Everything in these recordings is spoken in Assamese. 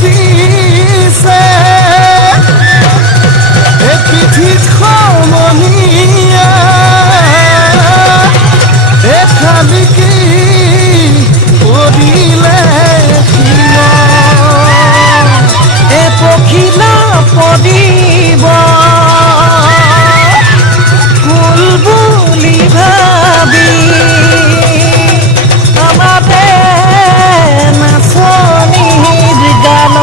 দিছে এই পিঠিত সমনীয়া এই খালি কি কৰিলে এ পখিলা পদিব ফুল বুলি ভাবি আমাতে নাচনিৰ গান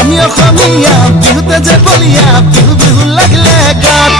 আমি অসমীয়া বিহুতে যে বলিয়া বিহু বিহু লাগিলে গাত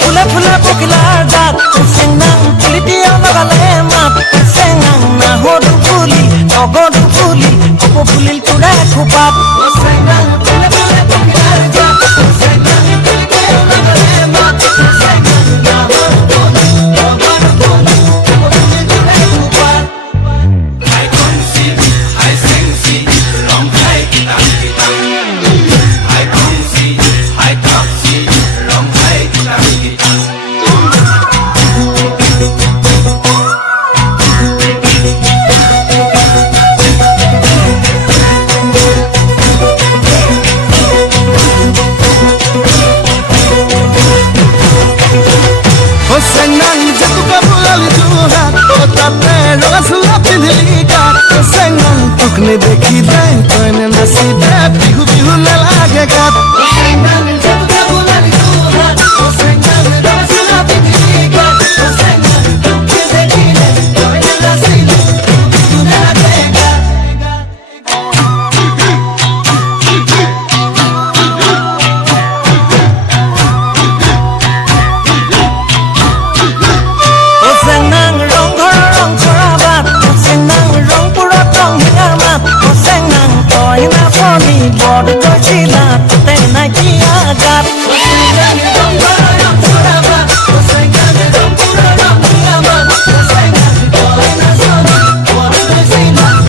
ফুলে ফুলে পখিলাৰ জাত চেংনাং ফুলি দিয়া লগালে মাত চেংনাং নাহৰ ফুলি অগৰ ফুলি কপৌ ফুলিল তোৰা খোপাত চেংনাং ফুলে ফুলে পখিলাৰ জাত চেংনাং ফুলি দিয়া লগালে মাত চেংনাং নাহৰ ফুলি অগৰ ফুলি কপৌ ফুলিল তোৰা খোপাত I concede, I sing, long I kitang kitang. I concede, I talk, long I kitang kitang. চেংনাং জেতুকা বোলালি যোৰহাট তাতে ৰঙা চোলা পিন্ধিলি গাত চেংনাং তোক নেদেখিলে তই নাচিলে বিহু বিহু নেলাগে গাত চেংনাং জেতুকা বোলালি যোৰহাট চেংনাং ৰঙা চোলা পিন্ধিলি গাত চেংনাং তোক নেদেখিলে তই নাচিলে বিহু নেলাগে গাত চেংনাং ৰংঘৰৰ ৰং চৰা বাট চেংনাং ৰংপুৰত ৰং হিঙাৰ মাত চেংনাং তই নাচনি বৰ গৈছিলা